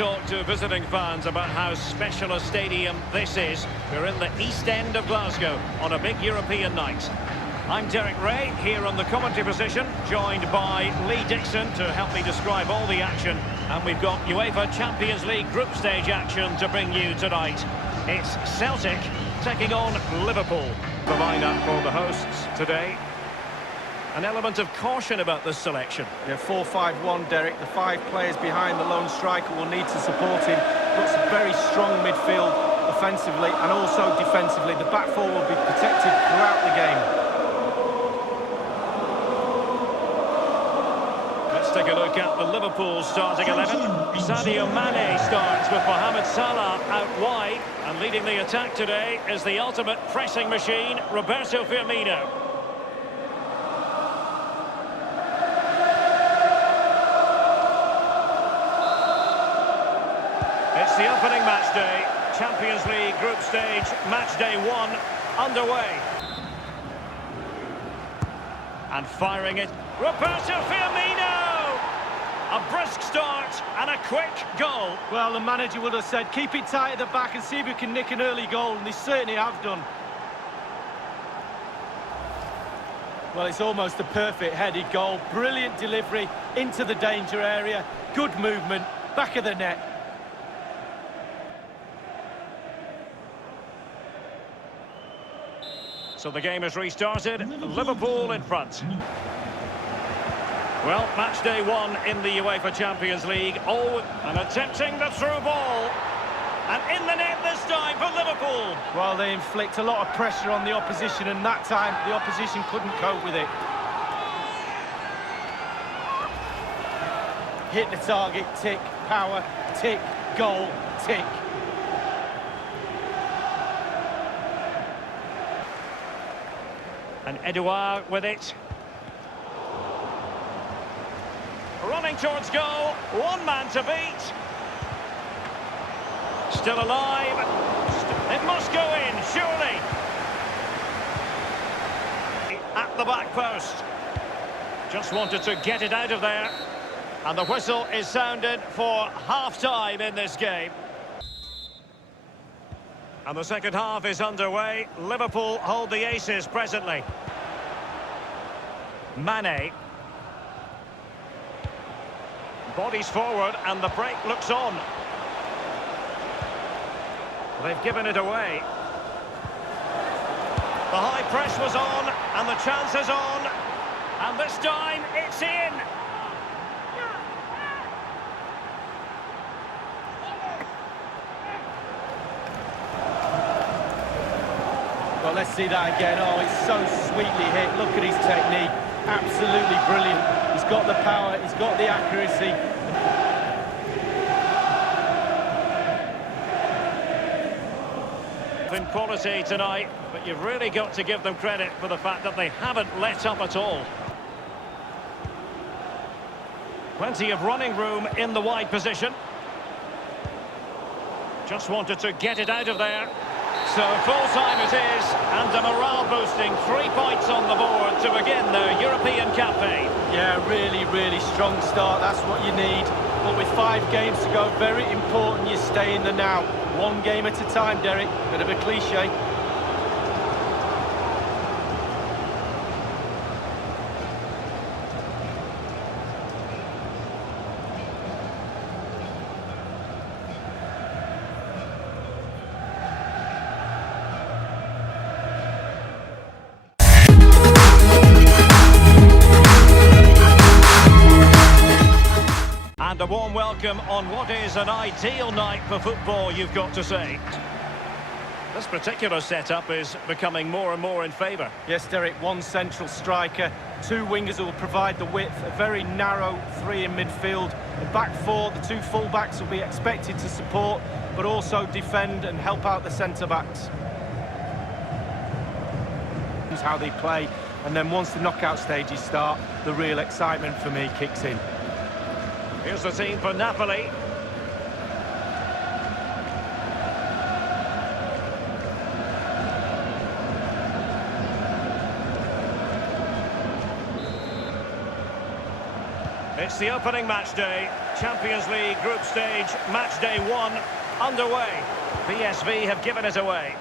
talk to visiting fans about how special a stadium this is. We're in the East End of Glasgow on a big European night. I'm Derek Ray, here on the commentary position, joined by Lee Dixon to help me describe all the action. And we've got UEFA Champions League group stage action to bring you tonight. It's Celtic taking on Liverpool. The lineup for the hosts today. An element of caution about this selection. Yeah, 4-5-1, Derek. The 5 players behind the lone striker will need to support him. Looks a very strong midfield offensively and also defensively. The back four will be protected throughout the game. Let's take a look at the Liverpool starting 11. Sadio Mane starts with Mohamed Salah out wide. And leading the attack today is the ultimate pressing machine, Roberto Firmino. It's the opening match day, Champions League group stage, match day 1 underway. And firing it, Roberto Firmino! A brisk start and a quick goal. Well, the manager would have said, keep it tight at the back and see if we can nick an early goal, and they certainly have done. Well, it's almost a perfect headed goal. Brilliant delivery into the danger area. Good movement, back of the net. So the game has restarted, Liverpool in front. Well, match day 1 in the UEFA Champions League. Oh, and attempting the through ball. And in the net this time for Liverpool. Well, they inflict a lot of pressure on the opposition, and that time the opposition couldn't cope with it. Hit the target, tick, power, tick, goal, tick. And Edouard with it. Running towards goal, one man to beat. Still alive. It must go in, surely. At the back post. Just wanted to get it out of there. And the whistle is sounded for half-time in this game. And the second half is underway. Liverpool hold the aces presently. Mane. Bodies forward and the break looks on. They've given it away. The high press was on and the chance is on. And this time it's in. Well, let's see that again. Oh, it's so sweetly hit. Look at his technique. Absolutely brilliant. He's got the power, he's got the accuracy. In quality tonight, but you've really got to give them credit for the fact that they haven't let up at all. Plenty of running room in the wide position. Just wanted to get it out of there. So full-time it is, and a morale-boosting 3 points on the board to begin their European campaign. Yeah, really strong start, that's what you need. But with 5 games to go, very important you stay in the now. 1 game at a time, Derek, bit of a cliche. And a warm welcome on what is an ideal night for football, you've got to say. This particular setup is becoming more and more in favour. Yes, Derek, 1 central striker, 2 wingers who will provide the width, a very narrow 3 in midfield. The back 4, the 2 full-backs will be expected to support, but also defend and help out the centre-backs. How they play, and then once the knockout stages start, the real excitement for me kicks in. Here's the team for Napoli. It's the opening match day, Champions League group stage, match day 1, underway. PSV have given it away.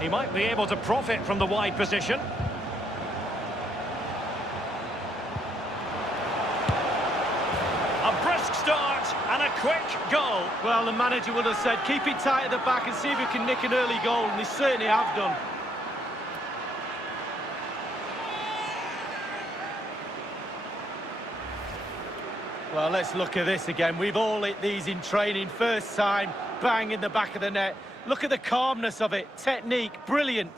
He might be able to profit from the wide position. A brisk start and a quick goal. Well, the manager would have said, keep it tight at the back and see if you can nick an early goal, and they certainly have done. Well, let's look at this again. We've all hit these in training. First time, bang in the back of the net. Look at the calmness of it. Technique, brilliant.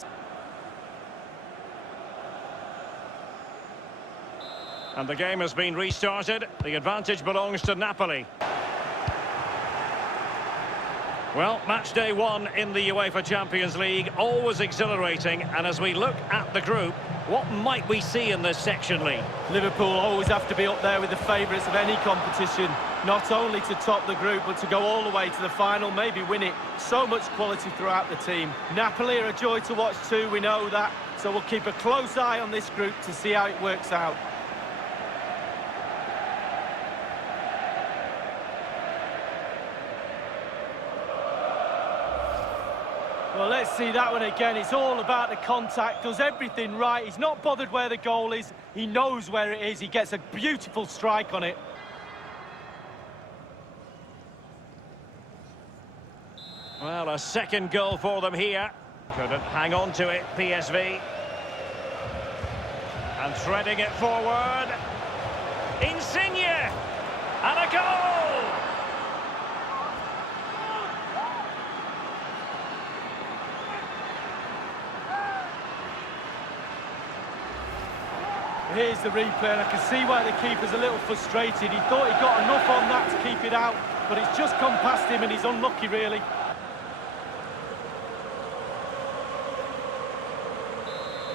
And the game has been restarted. The advantage belongs to Napoli. Well, match day 1 in the UEFA Champions League, always exhilarating. And as we look at the group, what might we see in this section, Lee? Liverpool always have to be up there with the favourites of any competition, not only to top the group, but to go all the way to the final, maybe win it. So much quality throughout the team. Napoli are a joy to watch too, we know that. So we'll keep a close eye on this group to see how it works out. Well, let's see that one again. It's all about the contact, does everything right. He's not bothered where the goal is. He knows where it is. He gets a beautiful strike on it. Well, a second goal for them here. Couldn't hang on to it, PSV. And threading it forward. Insigne! And a goal! Here's the replay, and I can see why the keeper's a little frustrated. He thought he got enough on that to keep it out, but it's just come past him and he's unlucky, really.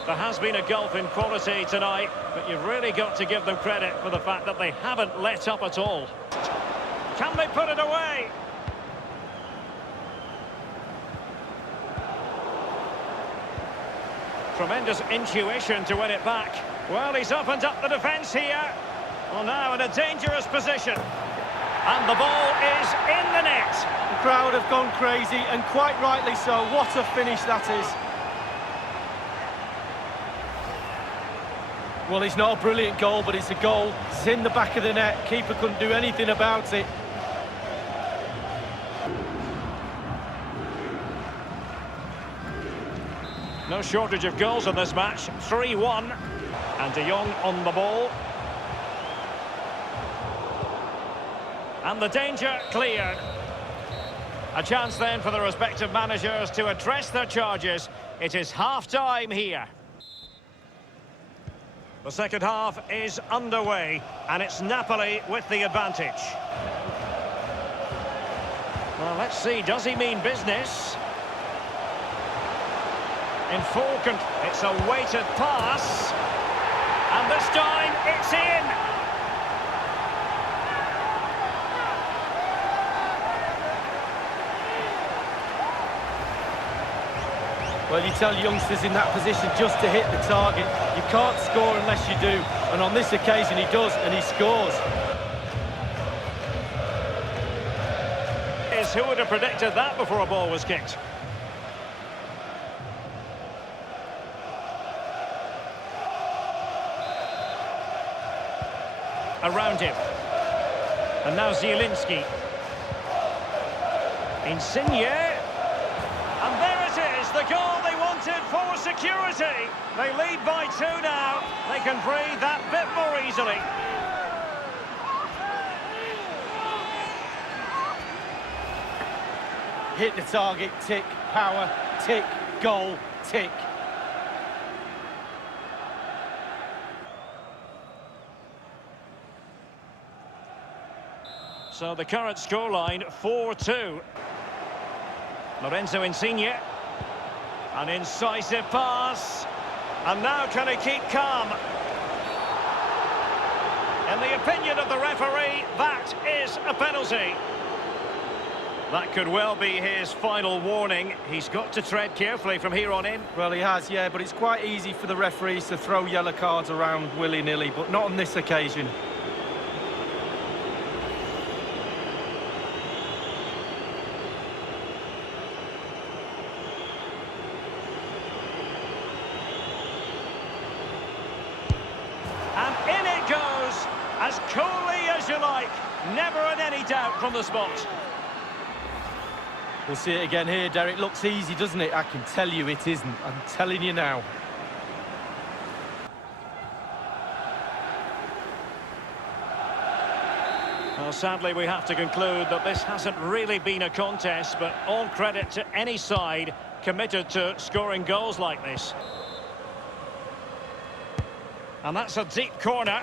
There has been a gulf in quality tonight, but you've really got to give them credit for the fact that they haven't let up at all. Can they put it away? Tremendous intuition to win it back. Well, he's opened up the defence here. Well, now in a dangerous position. And the ball is in the net. The crowd have gone crazy, and quite rightly so. What a finish that is. Well, it's not a brilliant goal, but it's a goal. It's in the back of the net. Keeper couldn't do anything about it. No shortage of goals in this match. 3-1. And De Jong on the ball. And the danger cleared. A chance then for the respective managers to address their charges. It is half-time here. The second half is underway, and it's Napoli with the advantage. Well, let's see, does he mean business? In full control. It's a weighted pass. And this time, it's in! Well, you tell youngsters in that position just to hit the target. You can't score unless you do. And on this occasion, he does, and he scores. Who would have predicted that before a ball was kicked? Around him. And now Zielinski. Insigne. And there it is, the goal they wanted for security. They lead by 2 now. They can breathe that bit more easily. Hit the target, tick, power, tick, goal, tick. So the current scoreline, 4-2. Lorenzo Insigne. An incisive pass. And now can he keep calm? In the opinion of the referee, that is a penalty. That could well be his final warning. He's got to tread carefully from here on in. Well, he has, yeah, but it's quite easy for the referees to throw yellow cards around willy-nilly, but not on this occasion. as coolly as you like. Never in any doubt from the spot. We'll see it again here, Derek. Looks easy, doesn't it? I can tell you it isn't. I'm telling you now. Well, sadly, we have to conclude that this hasn't really been a contest, but all credit to any side committed to scoring goals like this. And that's a deep corner.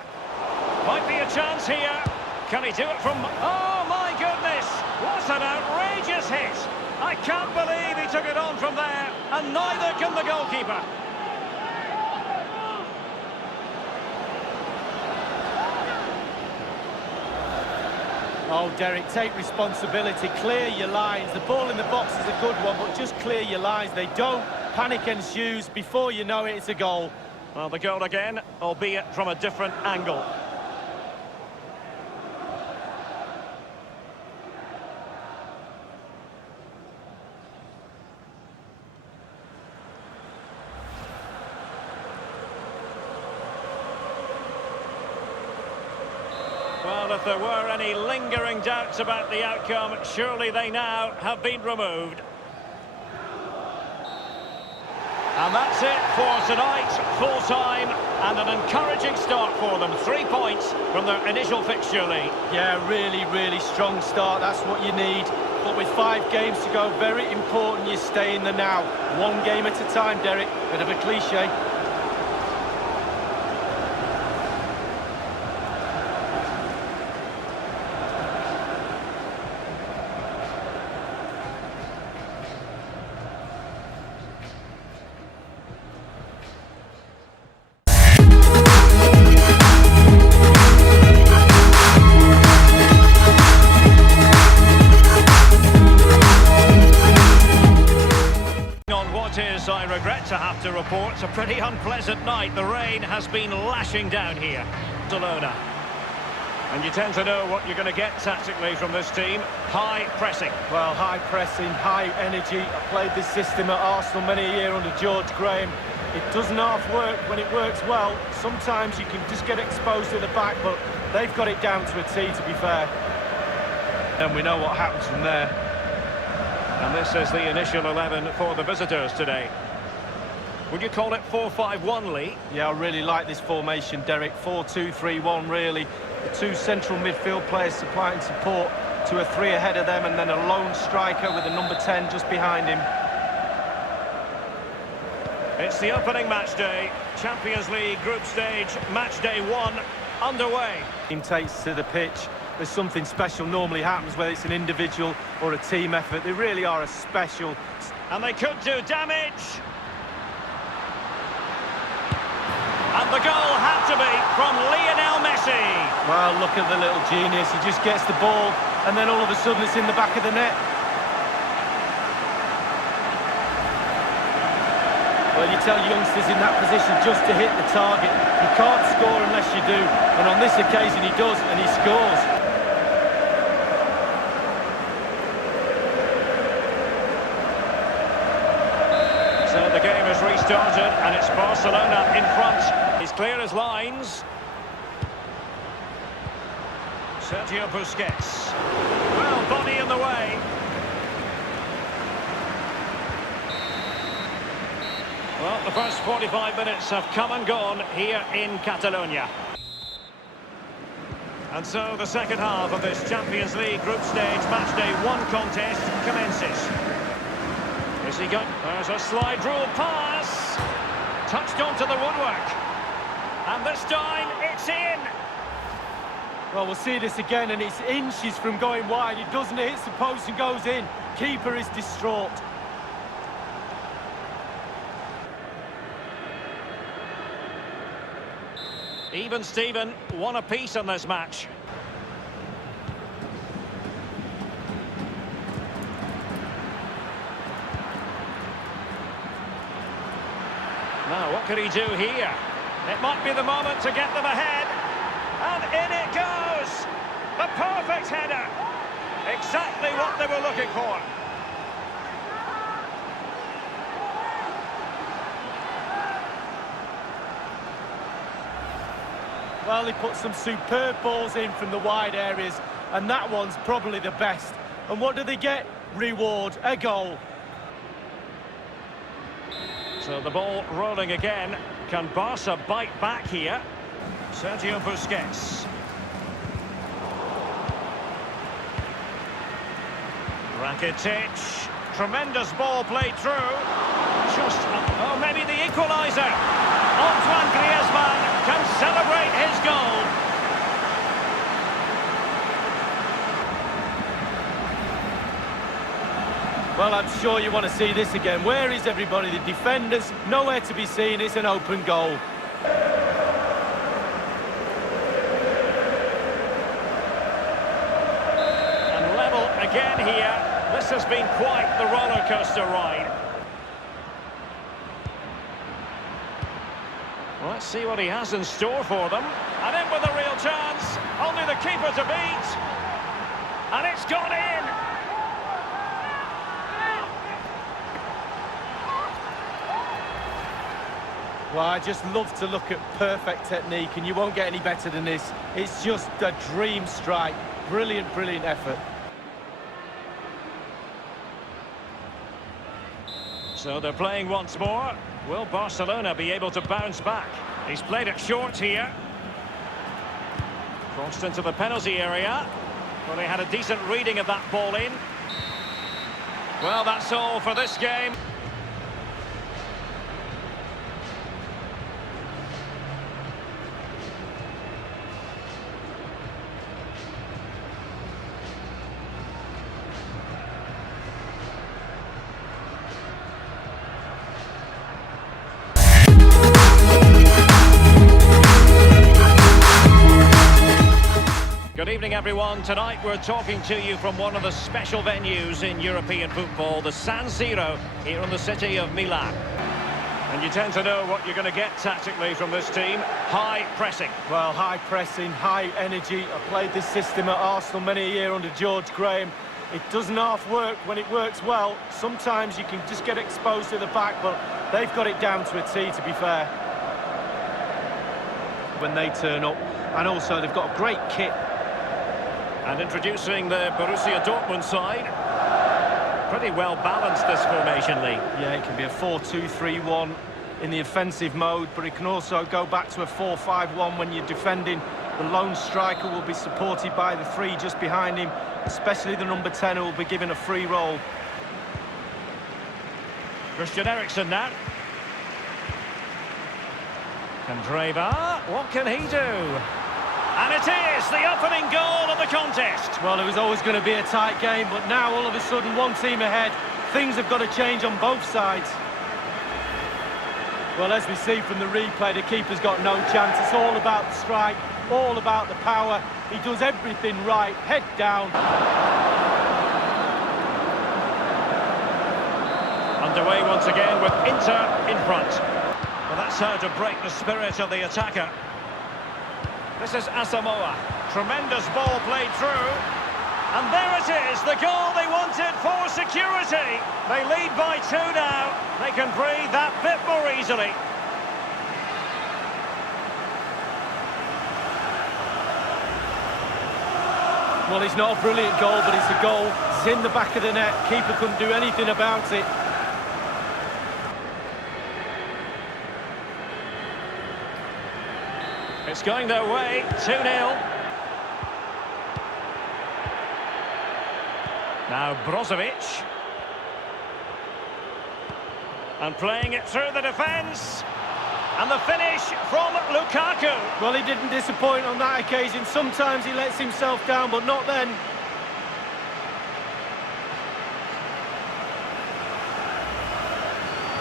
Might be a chance here. Can he do it from... Oh, my goodness! What an outrageous hit! I can't believe he took it on from there, and neither can the goalkeeper. Oh, Derek, take responsibility, clear your lines. The ball in the box is a good one, but just clear your lines. They don't. Panic ensues. Before you know it, it's a goal. Well, the goal again, albeit from a different angle. Well, if there were any lingering doubts about the outcome, surely they now have been removed. And that's it for tonight, full time, and an encouraging start for them. 3 points from their initial fixture lead. Yeah, really strong start, that's what you need. But with 5 games to go, very important you stay in the now. 1 game at a time, Derek, bit of a cliche. I regret to have to report, it's a pretty unpleasant night. The rain has been lashing down here. Barcelona. And you tend to know what you're going to get tactically from this team. High pressing. Well, high pressing, high energy. I played this system at Arsenal many a year under George Graham. It doesn't half work when it works well. Sometimes you can just get exposed at the back, but they've got it down to a T, to be fair. And we know what happens from there. And this is the initial 11 for the visitors today. Would you call it 4-5-1, Lee? Yeah, I really like this formation, Derek. 4-2-3-1, really. The 2 central midfield players supplying support to a 3 ahead of them, and then a lone striker with a number 10 just behind him. It's the opening match day. Champions League group stage, match day 1 underway. Team takes to the pitch. There's something special normally happens, whether it's an individual or a team effort. They really are a special. And they could do damage. And the goal had to be from Lionel Messi. Well, look at the little genius. He just gets the ball, and then all of a sudden it's in the back of the net. Well, you tell youngsters in that position just to hit the target. You can't score unless you do. And on this occasion he does, and he scores. So the game has restarted, and it's Barcelona in front. He's clear as lines. Sergio Busquets. Well, body in the way. Well, the first 45 minutes have come and gone here in Catalonia. And so the second half of this Champions League group stage matchday 1 contest commences. Is he going? There's a slide rule pass. Touched onto the woodwork. And this time it's in. Well, we'll see this again, and it's inches from going wide. It doesn't hit the post and goes in. Keeper is distraught. Even Steven, 1 apiece in this match. Now, what could he do here? It might be the moment to get them ahead. And in it goes! The perfect header! Exactly what they were looking for. Well, they put some superb balls in from the wide areas, and that one's probably the best. And what do they get? Reward, a goal. So the ball rolling again. Can Barca bite back here? Sergio Busquets. Rakitic. Tremendous ball played through. Just, oh, maybe the equaliser. Antoine Griezmann can celebrate his goal. Well, I'm sure you want to see this again. Where is everybody? The defenders, nowhere to be seen. It's an open goal. And level again here. This has been quite the roller coaster ride. Let's see what he has in store for them. And in with a real chance. Only the keeper to beat. And it's gone in. Well, I just love to look at perfect technique, and you won't get any better than this. It's just a dream strike. Brilliant, brilliant effort. So they're playing once more. Will Barcelona be able to bounce back? He's played it short here. Crossed into the penalty area. Well, they had a decent reading of that ball in. Well, that's all for this game. Good evening, everyone. Tonight we're talking to you from one of the special venues in European football, the San Siro, here in the city of Milan. And you tend to know what you're going to get tactically from this team. High pressing. Well, high pressing, high energy. I played this system at Arsenal many a year under George Graham. It doesn't half work when it works well. Sometimes you can just get exposed to the back, but they've got it down to a T, to be fair, when they turn up. And also, they've got a great kit. And introducing the Borussia Dortmund side. Pretty well balanced, this formation, Lee. Yeah, it can be a 4-2-3-1 in the offensive mode, but it can also go back to a 4-5-1 when you're defending. The lone striker will be supported by the three just behind him, especially the number 10 who will be given a free roll. Christian Eriksen now. Kandreva, what can he do? And it is the opening goal of the contest. Well, it was always going to be a tight game, but now all of a sudden one team ahead. Things have got to change on both sides. Well, as we see from the replay, the keeper's got no chance. It's all about the strike, all about the power. He does everything right, head down. Underway once again with Inter in front. Well, that's how to break the spirit of the attacker. This is Asamoah. Tremendous ball played through. And there it is, the goal they wanted for security. They lead by 2 now. They can breathe that bit more easily. Well, it's not a brilliant goal, but it's a goal. It's in the back of the net. Keeper couldn't do anything about it. It's going their way, 2-0. Now Brozovic. And playing it through the defence. And the finish from Lukaku. Well, he didn't disappoint on that occasion. Sometimes he lets himself down, but not then.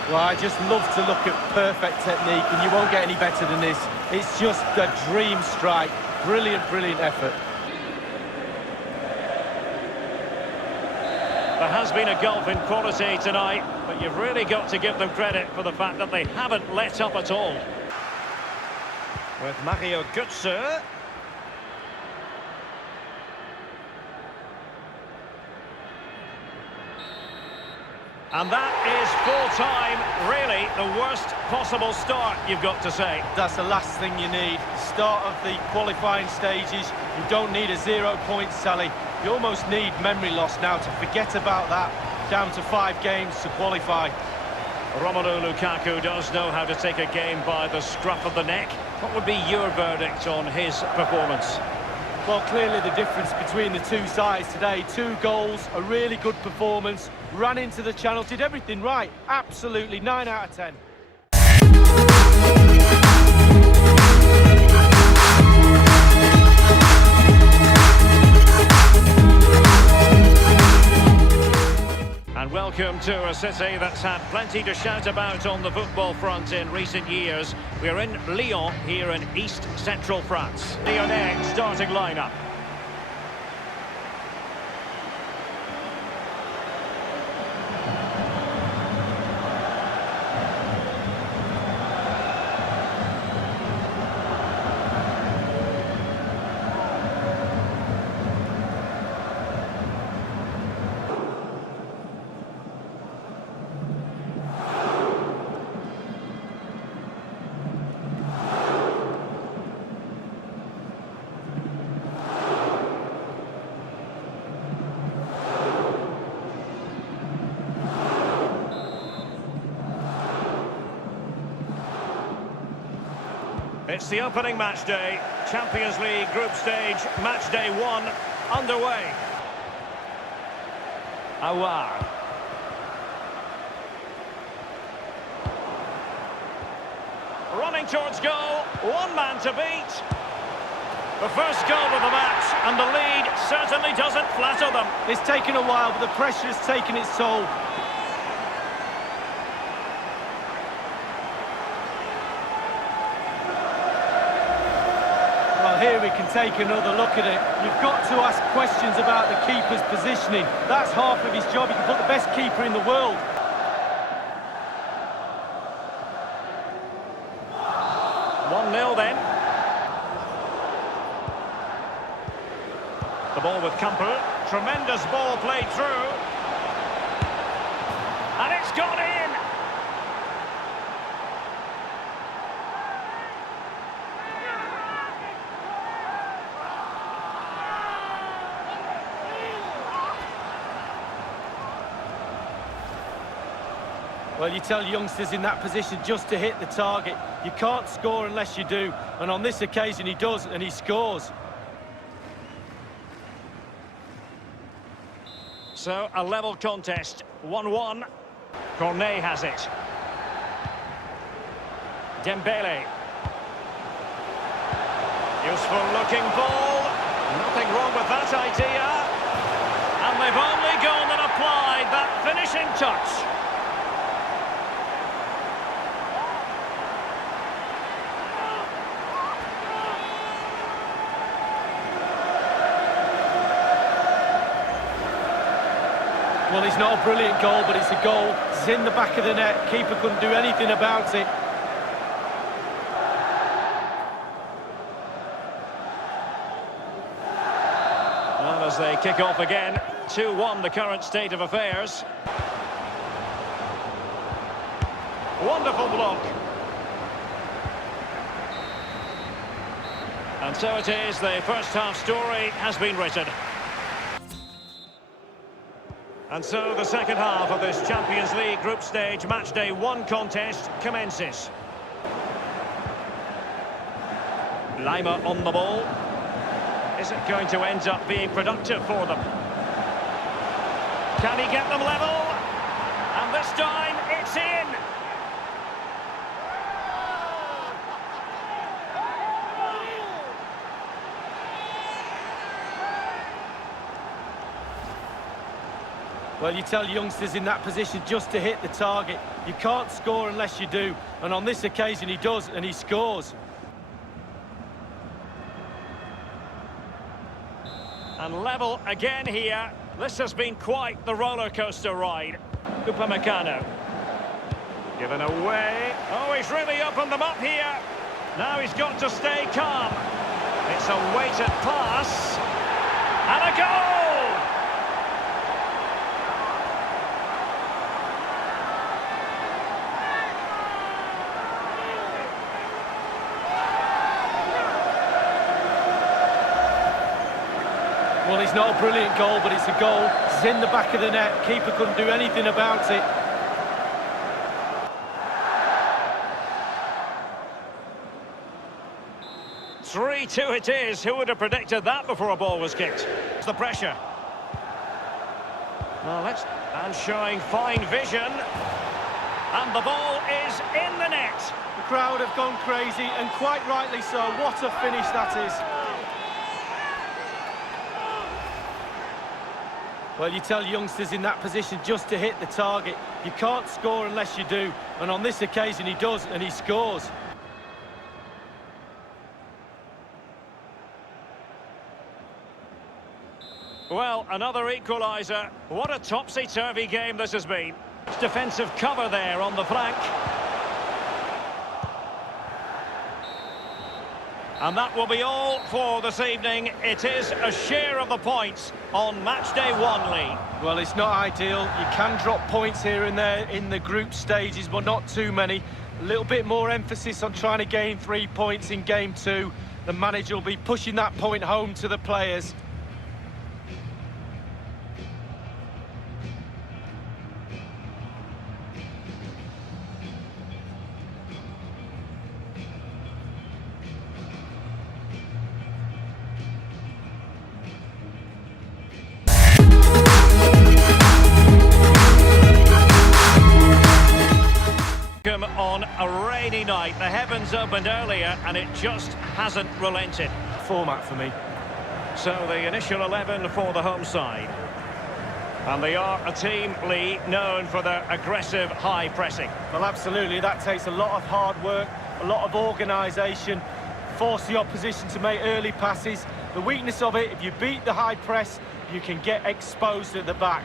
Well, I just love to look at perfect technique, and you won't get any better than this. It's just a dream strike. Brilliant, brilliant effort. There has been a gulf in quality tonight, but you've really got to give them credit for the fact that they haven't let up at all. With Mario Götze. And that is full-time, really the worst possible start, you've got to say. That's the last thing you need. Start of the qualifying stages. You don't need a 0 point tally. You almost need memory loss now to forget about that. Down to 5 games to qualify. Romelu Lukaku does know how to take a game by the scruff of the neck. What would be your verdict on his performance? Well, clearly the difference between the two sides today. 2 goals, a really good performance. Ran into the channel, did everything right. Absolutely, 9 out of 10. And welcome to a city that's had plenty to shout about on the football front in recent years. We're in Lyon, here in East Central France. Lyonnais starting lineup. It's the opening match day, Champions League group stage, match day 1, underway. Awar. Running towards goal, 1 man to beat. The first goal of the match, and the lead certainly doesn't flatter them. It's taken a while, but the pressure has taken its toll. Here we can take another look at it. You've got to ask questions about the keeper's positioning. That's half of his job. You can put the best keeper in the world. One 0 then. The ball with Kamper. Tremendous ball played through. And it's gone in. Well, you tell youngsters in that position just to hit the target. You can't score unless you do. And on this occasion, he does, and he scores. So, a level contest, 1-1. Cornet has it. Dembele. Useful looking ball. Nothing wrong with that idea. And they've only gone and applied that finishing touch. Well, it's not a brilliant goal, but it's a goal. It's in the back of the net. Keeper couldn't do anything about it. And as they kick off again, 2-1 the current state of affairs. Wonderful block. And so it is, the first half story has been written. And so the second half of this Champions League group stage match day 1 contest commences. Lima on the ball. Is it going to end up being productive for them? Can he get them level? And this time it's in! Well, you tell youngsters in that position just to hit the target. You can't score unless you do. And on this occasion, he does, and he scores. And level again here. This has been quite the roller coaster ride. Upamecano. Given away. Oh, he's really opened them up here. Now he's got to stay calm. It's a weighted pass. And a goal! Well, it's not a brilliant goal, but it's a goal. It's in the back of the net. Keeper couldn't do anything about it. Three-two it is. Who would have predicted that before a ball was kicked? It's the pressure. Well, and showing fine vision. And the ball is in the net. The crowd have gone crazy, and quite rightly so. What a finish that is. Well, you tell youngsters in that position just to hit the target. You can't score unless you do. And on this occasion he does, and he scores. Well, another equaliser. What a topsy-turvy game this has been. Defensive cover there on the flank. And that will be all for this evening. It is a share of the points on match day 1, Lee. Well, it's not ideal. You can drop points here and there in the group stages, but not too many. A little bit more emphasis on trying to gain 3 points in game 2. The manager will be pushing that point home to the players. On a rainy night, the heavens opened earlier and it just hasn't relented. Format for me. So the initial 11 for the home side. And they are a team, Lee, known for their aggressive high pressing. Well, absolutely, that takes a lot of hard work, a lot of organisation, force the opposition to make early passes. The weakness of it, if you beat the high press, you can get exposed at the back.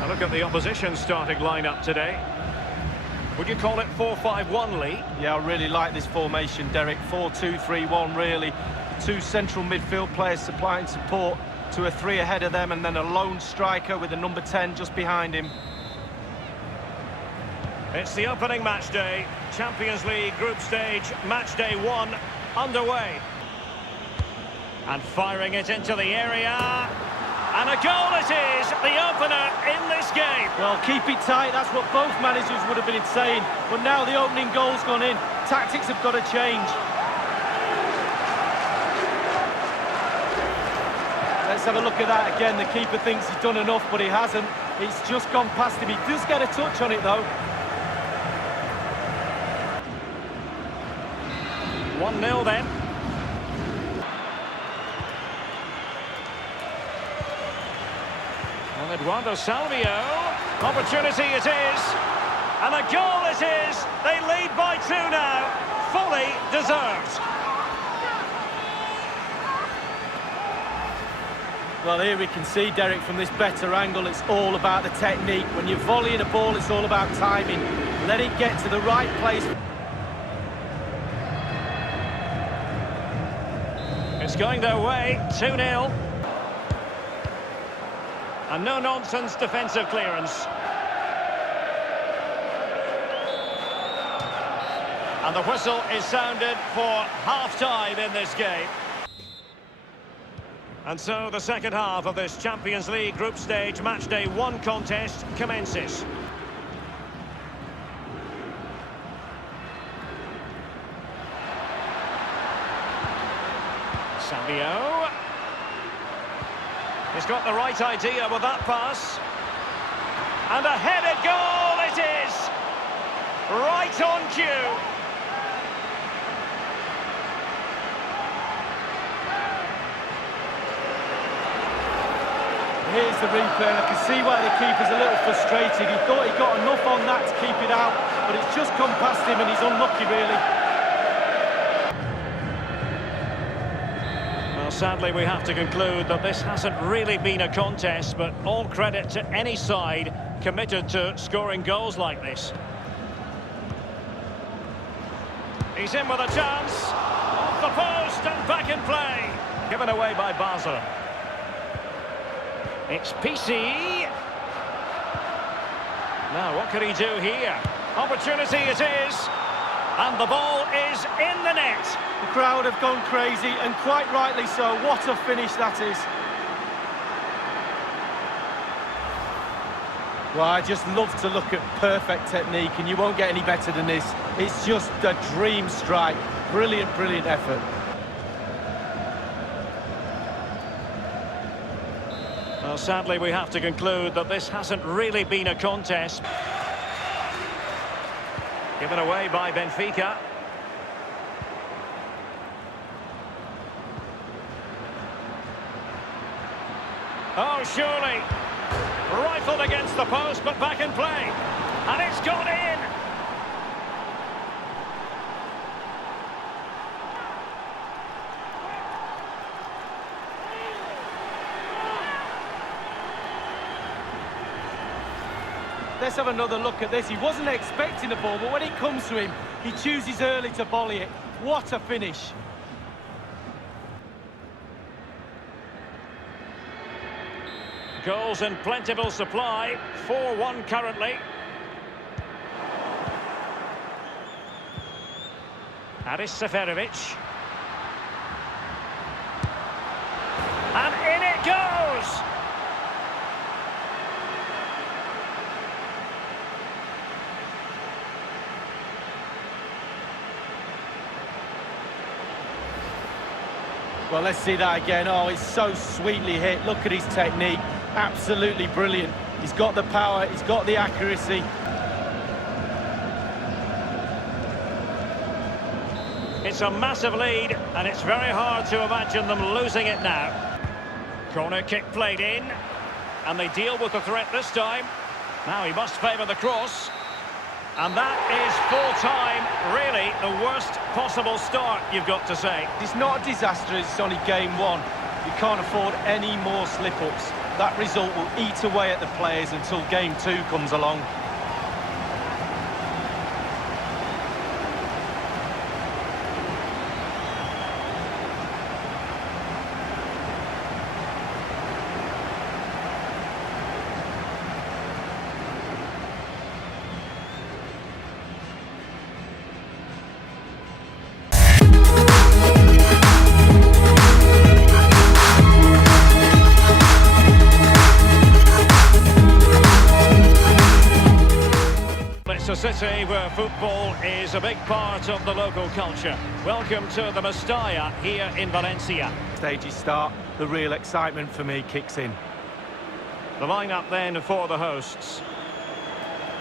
A look at the opposition starting lineup today. Would you call it 4-5-1, Lee? Yeah, I really like this formation, Derek. 4-2-3-1, really. 2 central midfield players supplying support to a 3 ahead of them, and then a lone striker with a number 10 just behind him. It's the opening match day. Champions League group stage, match day 1 underway. And firing it into the area. And a goal it is, the opener in this game. Well, keep it tight, that's what both managers would have been saying. But now the opening goal's gone in. Tactics have got to change. Let's have a look at that again. The keeper thinks he's done enough, but he hasn't. It's just gone past him. He does get a touch on it, though. 1-0 then. Eduardo Salvio, opportunity it is, and a goal it is. They lead by 2 now, fully deserved. Well, here we can see, Derek, from this better angle, it's all about the technique. When you're volleying a ball, it's all about timing. Let it get to the right place. It's going their way, 2-0. And no-nonsense defensive clearance. And the whistle is sounded for half-time in this game. And so the second half of this Champions League group stage match day 1 contest commences. Salvio. He's got the right idea with that pass. And a headed goal it is! Right on cue. Here's the replay, and I can see why the keeper's a little frustrated. He thought he got enough on that to keep it out, but it's just come past him and he's unlucky, really. Sadly, we have to conclude that this hasn't really been a contest, but all credit to any side committed to scoring goals like this. He's in with a chance. Off the post and back in play. Given away by Basel. It's PC. Now, what can he do here? Opportunity it is. And the ball is in the net. The crowd have gone crazy, and quite rightly so. What a finish that is. Well, I just love to look at perfect technique, and you won't get any better than this. It's just a dream strike. Brilliant, brilliant effort. Well, sadly, we have to conclude that this hasn't really been a contest. Given away by Benfica. Oh, surely. Rifled against the post, but back in play. And it's gone in. Let's have another look at this. He wasn't expecting the ball, but when it comes to him, he chooses early to volley it. What a finish. Goals in plentiful supply. 4-1 currently. Aris Seferovic. And in it goes! Well, let's see that again. Oh, it's so sweetly hit. Look at his technique. Absolutely brilliant. He's got the power, he's got the accuracy. It's a massive lead, and it's very hard to imagine them losing it now. Corner kick played in, and they deal with the threat this time. Now he must favour the cross. And that is full-time, really the worst possible start, you've got to say. It's not a disaster, it's only game one. You can't afford any more slip-ups. That result will eat away at the players until game two comes along. It's a city where football is a big part of the local culture. Welcome to the Mestalla here in Valencia. Stages start, the real excitement for me kicks in. The lineup then for the hosts.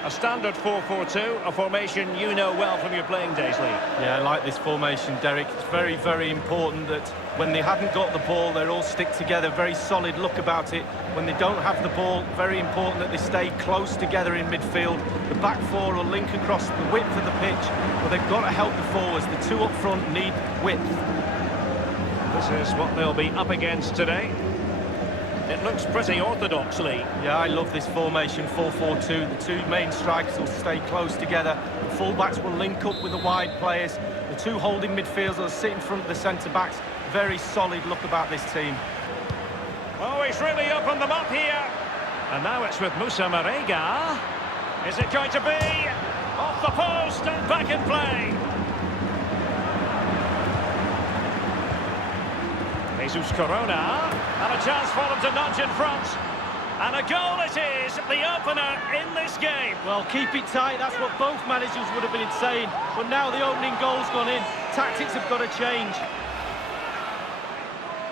A standard 4-4-2, a formation you know well from your playing days, Lee. Yeah, I like this formation, Derek. It's very, very important that when they haven't got the ball, they all stick together. Very solid look about it. When they don't have the ball, very important that they stay close together in midfield. The back four will link across the width of the pitch, but they've got to help the forwards. The two up front need width. This is what they'll be up against today. It looks pretty orthodox, Lee. Yeah, I love this formation, 4-4-2. The two main strikers will stay close together. The full-backs will link up with the wide players. The two holding midfielders will sit in front of the centre-backs. Very solid look about this team. Oh, he's really opened them up here. And now it's with Moussa Marega. Is it going to be? Off the post and back in play. Jesus Corona, and a chance for them to nudge in front. And a goal it is, the opener in this game. Well, keep it tight, that's what both managers would have been saying. But now the opening goal's gone in, tactics have got to change.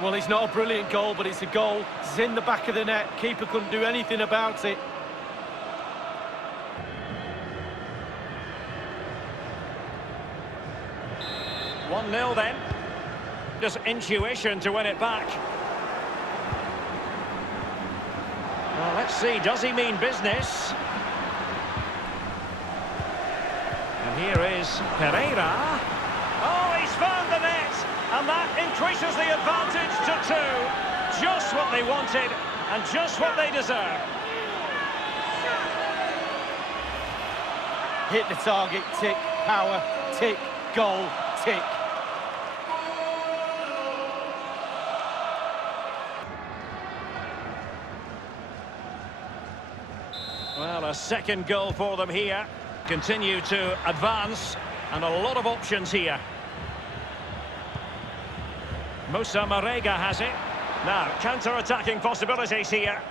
Well, it's not a brilliant goal, but it's a goal. It's in the back of the net, keeper couldn't do anything about it. One 0 then. Just intuition to win it back. Well, let's see, does he mean business? And here is Pereira. Oh, he's found the net! And that increases the advantage to 2. Just what they wanted, and just what they deserve. Hit the target, tick, power, tick, goal, tick. Well, a second goal for them here. Continue to advance. And a lot of options here. Musa Marega has it. Now, counter-attacking possibilities here.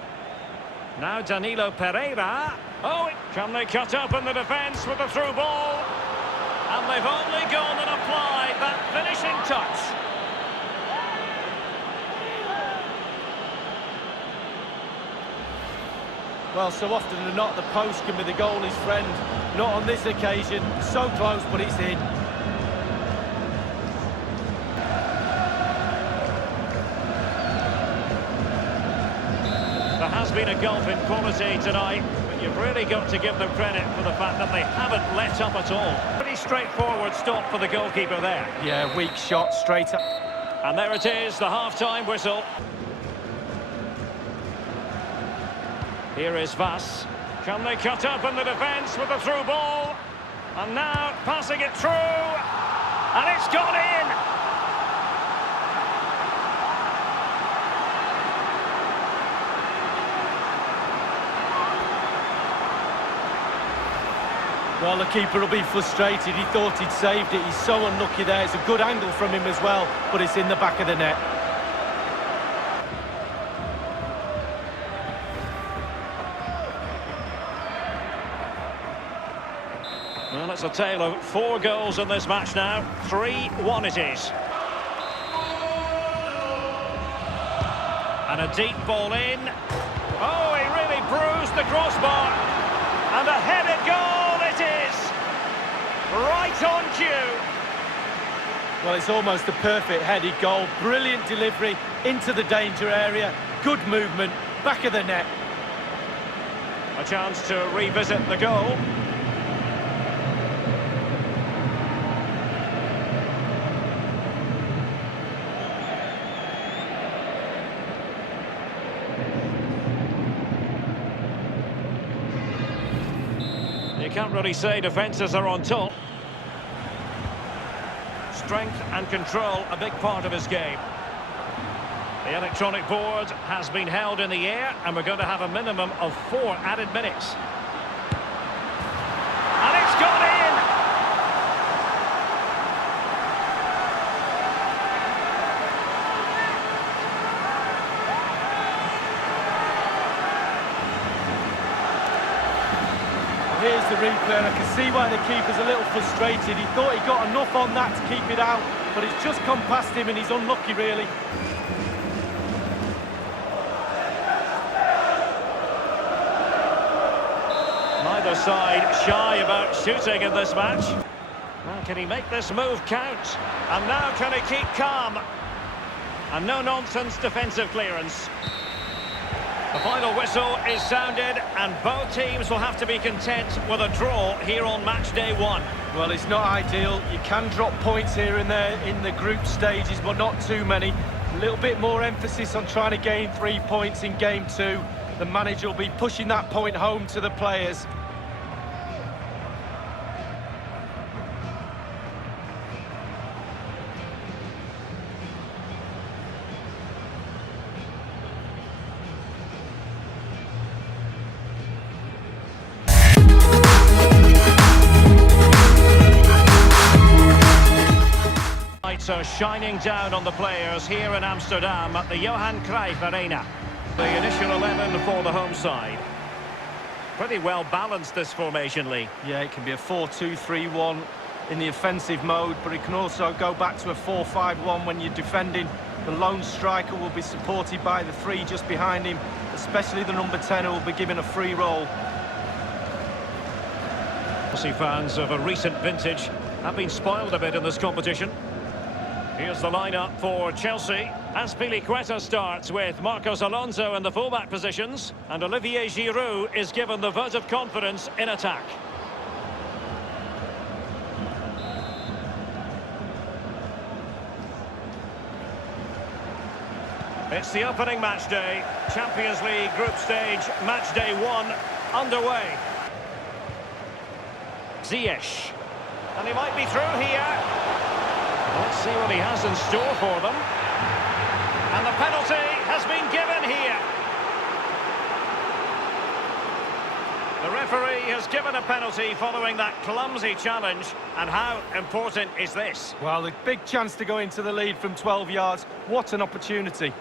Now Danilo Pereira. Oh, can they cut up in the defence with a through ball? And they've only gone and applied that finishing touch. Well, so often than not, the post can be the goalie's friend. Not on this occasion. So close, but it's in. There has been a gulf in quality tonight, but you've really got to give them credit for the fact that they haven't let up at all. Pretty straightforward stop for the goalkeeper there. Yeah, weak shot, straight up. And there it is, the half-time whistle. Here is Vass. Can they cut up in the defence with a through ball? And now passing it through. And it's gone in! Well, the keeper will be frustrated. He thought he'd saved it. He's so unlucky there. It's a good angle from him as well, but it's in the back of the net. Well, it's a tale of 4 goals in this match now. 3-1 it is. And a deep ball in. Oh, he really bruised the crossbar. And a headed goal it is. Right on cue. Well, it's almost a perfect headed goal. Brilliant delivery into the danger area. Good movement, back of the net. A chance to revisit the goal. You can't really say defences are on top. Strength and control, a big part of his game. The electronic board has been held in the air, and we're going to have a minimum of 4 added minutes. And it's gone in! Here's the replay, and I can see why the keeper's a little frustrated. He thought he got enough on that to keep it out, but it's just come past him and he's unlucky, really. Neither side shy about shooting in this match. Well, can he make this move count? And now can he keep calm? And no-nonsense defensive clearance. The final whistle is sounded, and both teams will have to be content with a draw here on match day 1. Well, it's not ideal. You can drop points here and there in the group stages, but not too many. A little bit more emphasis on trying to gain 3 points in game 2. The manager will be pushing that point home to the players. Lights are shining down on the players here in Amsterdam at the Johan Cruyff Arena. The initial 11 for the home side. Pretty well balanced, this formation, Lee. Yeah, it can be a 4-2-3-1 in the offensive mode, but it can also go back to a 4-5-1 when you're defending. The lone striker will be supported by the 3 just behind him, especially the number 10 who will be given a free roll. Chelsea fans of a recent vintage have been spoiled a bit in this competition. Here's the lineup for Chelsea. Azpilicueta starts with Marcos Alonso in the fullback positions, and Olivier Giroud is given the vote of confidence in attack. It's the opening match day. Champions League group stage, match day 1 underway. Ziyech. And he might be through here. Let's see what he has in store for them. And the penalty has been given here. The referee has given a penalty following that clumsy challenge. And how important is this? Well, a big chance to go into the lead from 12 yards. What an opportunity.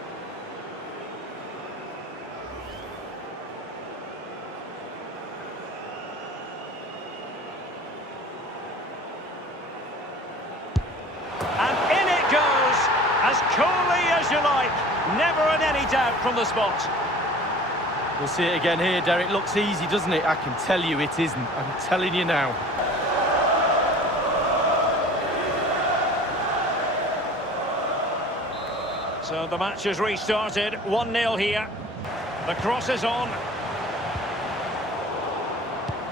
And in it goes, as coolly as you like. Never in any doubt from the spot. We'll see it again here, Derek. Looks easy, doesn't it? I can tell you it isn't. I'm telling you now. So the match has restarted. 1-0 here. The cross is on.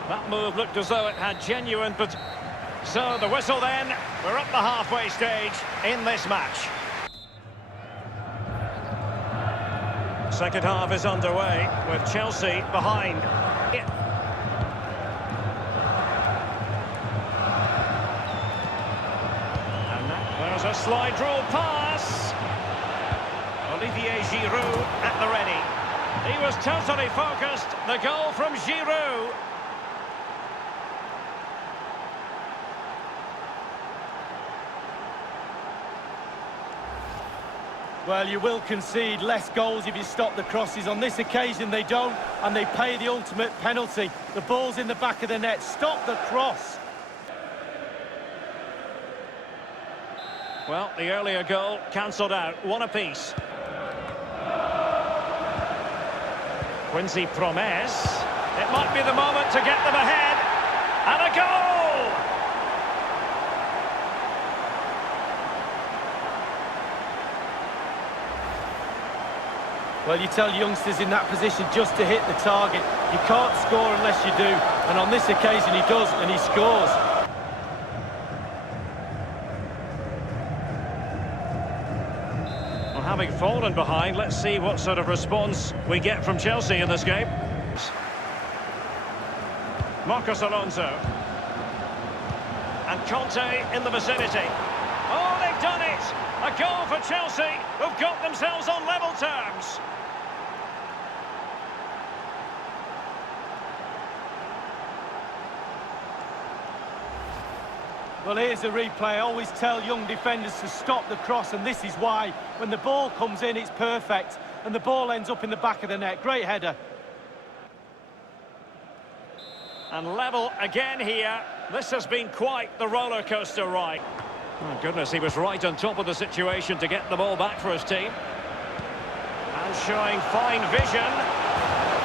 That move looked as though it had genuine, but... So the whistle then. We're up the halfway stage in this match. Second half is underway with Chelsea behind. And there's a slide rule pass. Olivier Giroud at the ready. He was totally focused. The goal from Giroud. Well, you will concede less goals if you stop the crosses. On this occasion, they don't, and they pay the ultimate penalty. The ball's in the back of the net. Stop the cross. Well, the earlier goal cancelled out. One apiece. Quincy Promes. It might be the moment to get them ahead. And a goal! Well, you tell youngsters in that position just to hit the target. You can't score unless you do. And on this occasion, he does, and he scores. Well, having fallen behind, let's see what sort of response we get from Chelsea in this game. Marcos Alonso. And Conte in the vicinity. Oh, they've done it! A goal for Chelsea, who've got themselves on level terms. Well, here's a replay. I always tell young defenders to stop the cross, and this is why. When the ball comes in, it's perfect, and the ball ends up in the back of the net. Great header. And level again here. This has been quite the roller coaster ride. Oh, goodness, he was right on top of the situation to get the ball back for his team. And showing fine vision.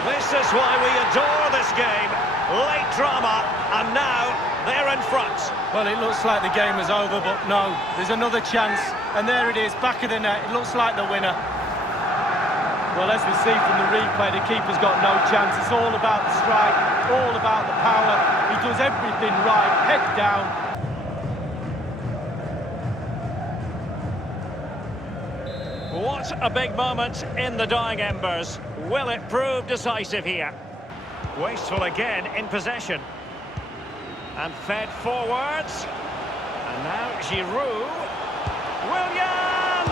This is why we adore this game. Late drama, and now they're in front. Well, it looks like the game is over, but no, there's another chance. And there it is, back of the net. It looks like the winner. Well, as we see from the replay, the keeper's got no chance. It's all about the strike, all about the power. He does everything right, head down. What a big moment in the dying embers. Will it prove decisive here? Wasteful again in possession. And fed forwards. And now Giroud. Willian!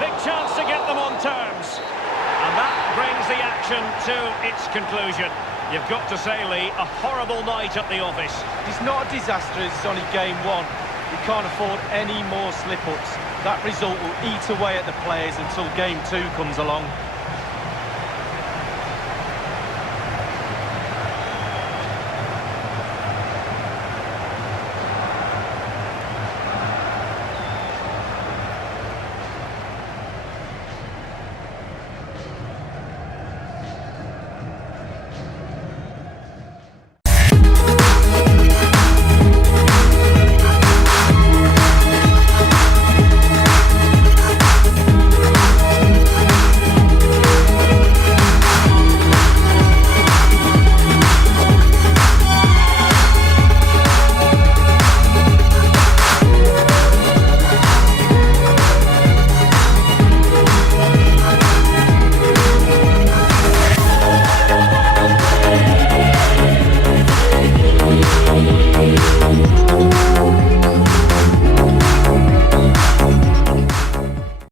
Big chance to get them on terms. And that brings the action to its conclusion. You've got to say, Lee, a horrible night at the office. It's not a disaster, it's only game one. You can't afford any more slip-ups. That result will eat away at the players until game two comes along.